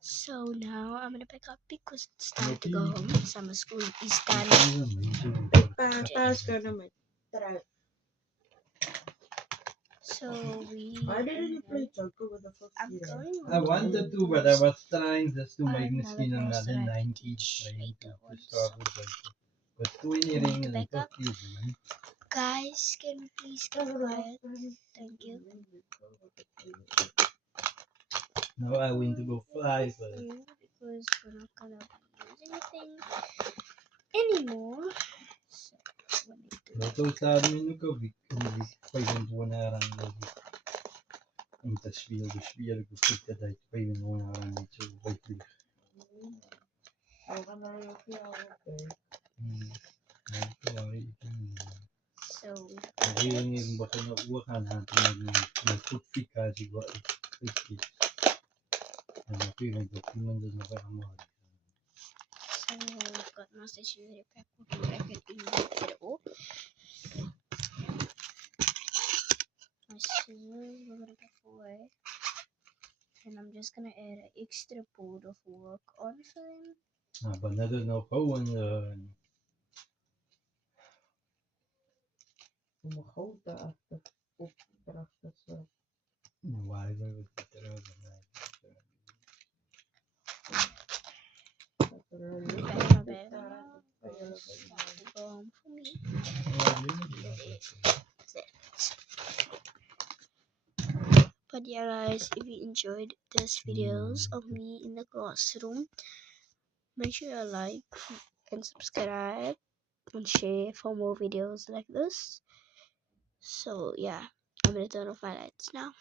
So now I'm gonna pick up because it's time to go home. Summer school is done. So Why didn't you play Choco with the first I'm year? going. I wanted to, but I was trying just to make Another misschien een post that I 90s later trying to on. start with Choco. But toen je ring en toch cute, man. Guys, can you please keep quiet? Thank you. Now I want to go fly, but Because we're not gonna be using anything anymore. So what I do? Lato sa amin yung kawik, kumilig pa yung buwanarang lagi. Ang taswil ko kita dahil pa yung buwanarang dito, baitli. So Jadi yung baka na uwakan natin nagputfika siguro ikit. Ano ko yung dokumen doon na karamahal. So we've got my stationery pack. We'll be back in the video. My scissors we're gonna put away. And I'm just gonna add an extra board of work on for them. But na doon ako kawan Umahouta after after so. why ba tira ba na. But yeah guys, if you enjoyed this videos of me in the classroom, make sure you like and subscribe and share for more videos like this. So yeah, I'm gonna turn off my lights now.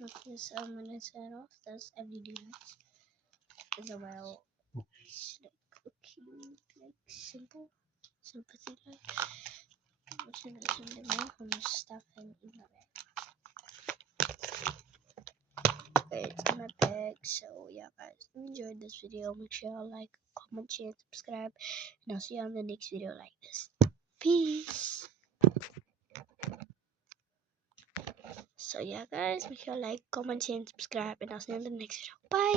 Okay, so I'm gonna turn off this LED lights as well. It's like okay, like simple sympathy light. Which is the more from stuff in my bag. Okay, it's in my bag. So yeah guys, if you enjoyed this video, make sure you like, comment, share, subscribe, and I'll see you on the next video like this. Peace. So yeah guys, make sure you like, comment, share, and subscribe, and I'll see you on the next video. Bye.